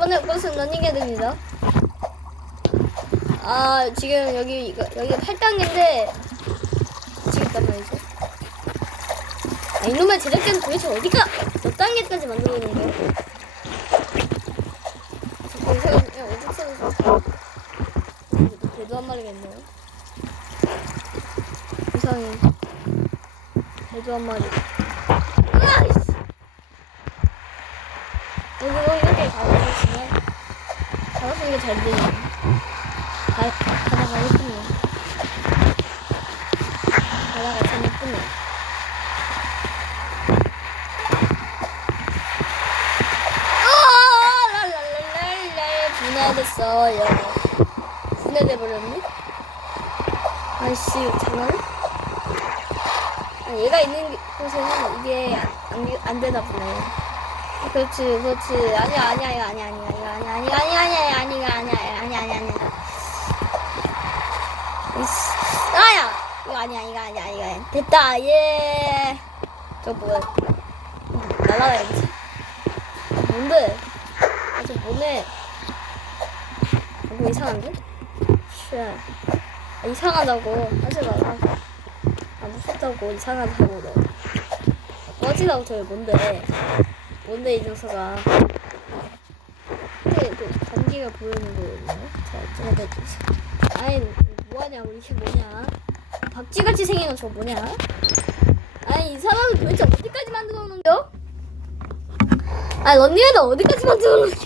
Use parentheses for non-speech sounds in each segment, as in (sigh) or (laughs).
이번에 그것은 러닝해야 됩니다. 아 지금 여기 이거 여기 8단계인데 지금 말이죠. 아, 이놈의 제작자는 도대체 어디가 몇 단계까지 만들고 있는 거야? 그냥 어디서 배도 한 마리가 있네요. 이상해. 배도 한 마리. 으아이씨. 여기로 이렇게 가보시면 가보시는 게 잘 되네. 가, 가다가 예쁘네. 가다가 참 예쁘네. 아, 랄랄랄랄랄 분해됐어요. 분해돼 버렸네. 아이씨, 장난해? 아, 얘가 있는 곳에는 이게 안, 안 되나 보네. 그렇지, 그렇지. 아니야, 아니야, 이거 아니야, 아니야, 이거 아니야, 아니야, 아니야, 아니야, 아니야, 아니야, 아니야, 아니야, 아니야. 이씨, 아야, 이거 아니야, 이거 아니야, 이거. 됐다, 예. 저 뭐야? 날라가야지. 뭔데? 아, 저 뭐네? 아, 뭐 이상한데? 쉣. 아, 이상하다고 하지 마라. 아 무섭다고 이상하다고 너. 꺼지라고 저게 뭔데? 뭔데 이 녀석아? 근데 그 단기가 보이는 거거든요. 자, 제가 다 아이 뭐하냐고 이게 뭐냐? 박쥐같이 생긴 거 저거 뭐냐? 아니 이 사람은 도대체 어디까지 만들어 놓은 거요? 아 런닝에는 어디까지 만들어 놓은 거?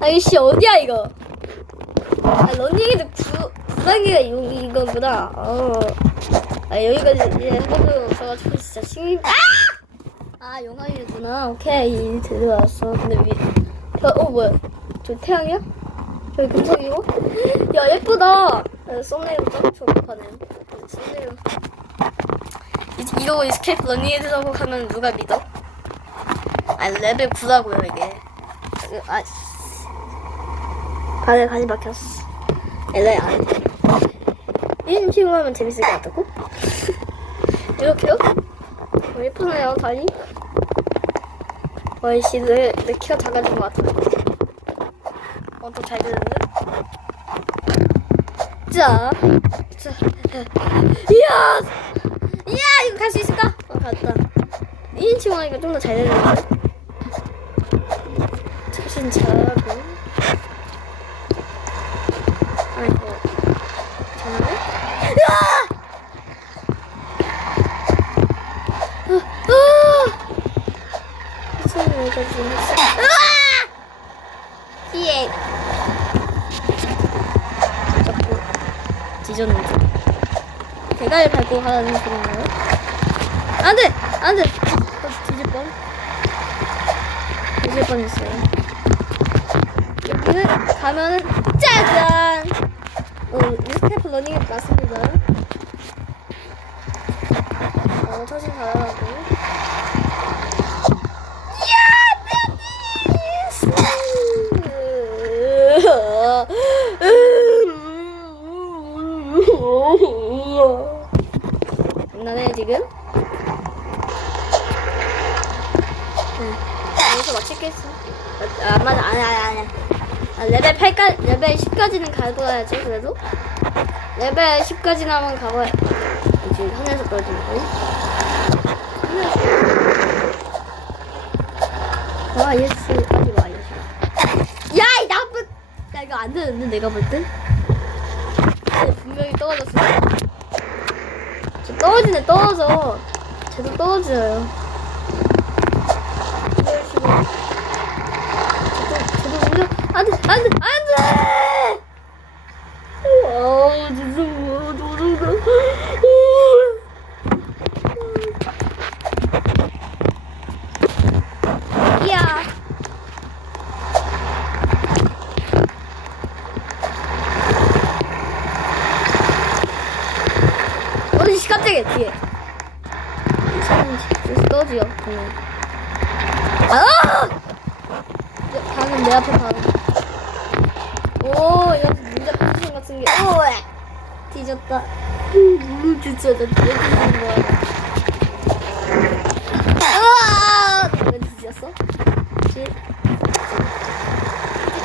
아이씨 어디야 이거? 아 런닝에도 구 9단계가 이 이거구나. 어. 아 여기까지 이제 해보고 없어가지고 진짜 신기. 아! 아 영화이구나. 오케이 들어왔어. 근데 위. 저, 어 뭐야? 저 태양이야? 저기 금색이고? (gasps) 야 예쁘다. 아, 썸네일로 딱 좋아하네. 썸네일. 이- 이러고 스케이프 러닝헤드라고 하면 누가 믿어? 아 레벨 9라고요 이게. 그, 아. 가게 가지 막혔어. 엘레 안. 이런 식으로 하면 재밌을 것 같다고? (laughs) 이렇게요? 어, 예쁘네요, 다리. 와이씨, 내, 내 키가 작아진 것 같은데. 어, 또잘 되는데? 자, 자, (laughs) 이야! 이야! 이거 갈 수 있을까? 어, 갔다. 1인칭 하니까 좀 더 잘 되는데? 자신 잘하고. 정말? 으아! 아, 아! 했어? 으아! 뒤에. 자꾸 뒤졌는데. 대가리 밟고 하는 소리인가요? 안 돼! 안 돼! 어, 뒤질 뻔. 뒤질 뻔 했어요. 여기는 가면은 짜잔! 어, 뉴스테이프 러닝이 맞습니다. 어, 처신 잘하고. 장난해 지금? 응. 여기서 마치겠어. 아, 안 맞아, 아니, 아니, 아니. 아, 레벨 8까지, 레벨 10까지는 가봐야지, 그래도. 레벨 10까지 나면 가봐야. 지금 하늘에서 떨어지는 거지? 와, 예스. 빨리 와, 예스. 야, 이 나쁜! 야, 이거 안 되는데, 내가 볼 땐? 쟤 분명히 떨어졌어. 저 떨어지네, 떨어져. 쟤도 떨어져요. 이런 식으로. 저도, 저도 물려. 안 돼, 안 돼, 안 돼! 아, 진짜 뭐야, 노동가. 이야. 어디 깜짝이야, 뒤에. 떨어지요. 아! 방금 내 앞에 방금. 오, 이거 문자 포지션 같은 게. 오, 뒤졌다. 음, 진짜 나 뒤졌는 거야. 으아! 왜 뒤졌어? 지?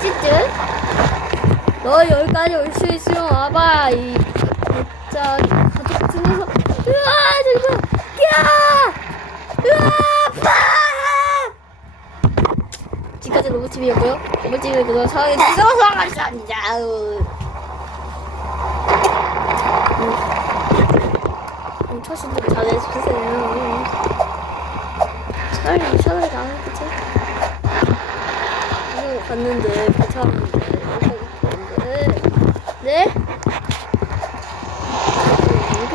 어딨지? 너 여기까지 올 수 있으면 와봐 이 진짜 가족 중에서 으아 잠깐 야 으아 아파 지금까지 로봇TV였고요. 로봇TV 그동안 사랑해 주셔서 감사합니다 아우. 음, 처신도 잘해주세요. 차라리 차라리 나겠지? 이거 갔는데 괜찮은데 이거 네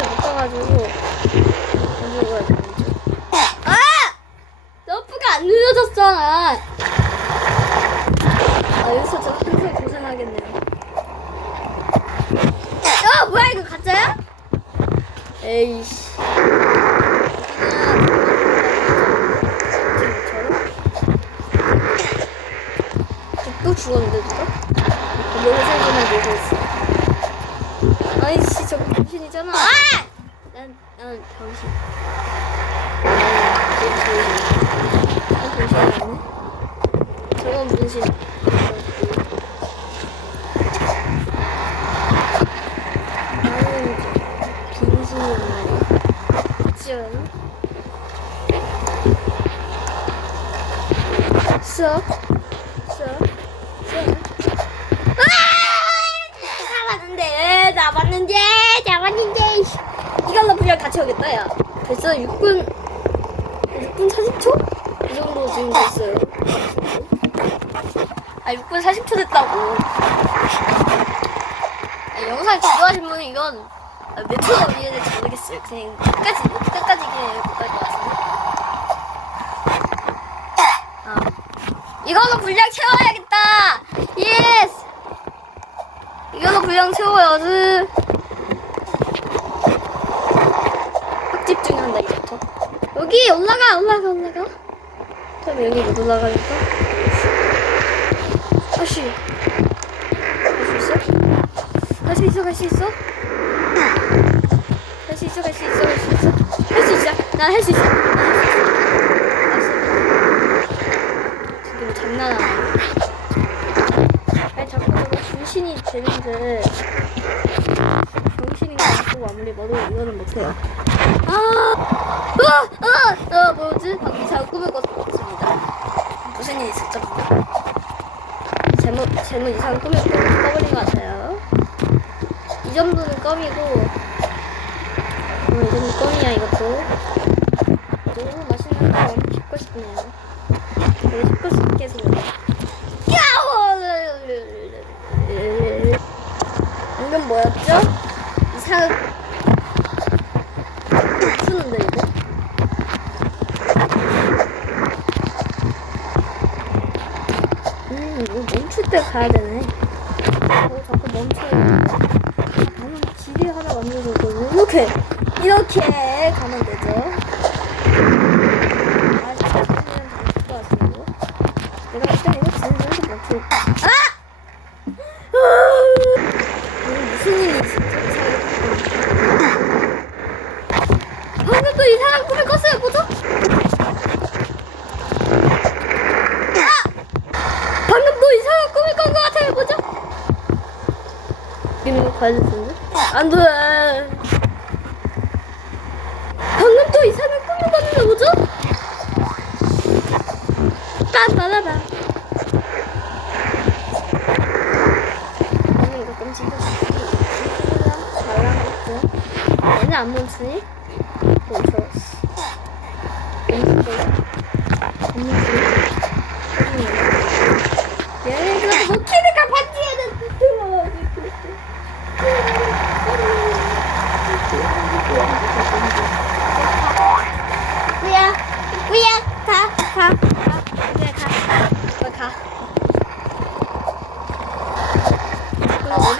못 가가지고 가지고 가야 되는지 아! 점프가 안 눌러졌잖아 아 여기서 저 항상 고생하겠네요 야 뭐야 이거 가짜야? 에이씨 또 죽었는데 누가? 생각만 보고 있어 아이씨 저거 병신이잖아 아! 난, 난 병신 난 아니네 저건 분신 나는 빈신이란 말이야 지금 써 써? 아! 잡았는데 잡았는데 잡았는데. 이걸로 분량 다 채우겠다 야 벌써 6분 6분 40초? 이 정도 지금 됐어요 아 6분 40초 됐다고 아, 영상 지도하신 분은 이건 아, 몇 초가 어디에 될지 모르겠어요 그냥 끝까지 끝까지 그냥 같은데 아 이걸로 분량 채워야겠다 예스 이걸로 분량 채워야지 확 집중한다 이제부터 여기 올라가 올라가 올라가 그럼 여기 못 올라가니까 아씨 갈수 있어? 갈수 있어 갈수 있어? 갈수 있어? 갈수 있어? 갈수 있어? 할 수 있어 난할수 있어 지금 장난하네 아니 자꾸 내가 중신이 되는데 정신이 없고 아무리 봐도 이거는 못해요 아! 으아! 아! 아! 뭐지? 방금 잘 꿈을 꿨습니다 무슨 일이 있었죠? 제목, 제목 이상 꿈을 꿔- 꿔버린 것 같아요 이 정도는 껌이고 어, 이 정도 껌이야 이것도 너무 맛있는 거 씹고 싶네요 되게 씹고 싶게 생겼네 방금 뭐였죠? 이상 멈추는데 이거? 음 이거 멈출 때 가야 되네 어 자꾸 되는데 나는 길이 하나 있거든요 이렇게 이렇게 가면 되죠 아 진짜 그냥 잘것 같은데 내가 일단 이거 지르면서 멈출 아! 오늘 무슨 일이 있었죠? 방금 또 이상한 꿈을 꿨어요, 뭐죠? 아! 방금 또 이상한 꿈을 꾼 것 같아요, 뭐죠? 이거 가야 되는데? 안 돼. 방금 또 이상한 꿈을 꿨는데 뭐죠? 빰빠라밤. 이거 끔찍해. 말랑했고. 얘는 안 멈추니? 멈췄어. 멈추고. 안 멈추니? 얘는 그래도 못 키니까 반지에는 들어가지고. 우야, 우야, 가, 가, 가. 그래, 가. 너 가.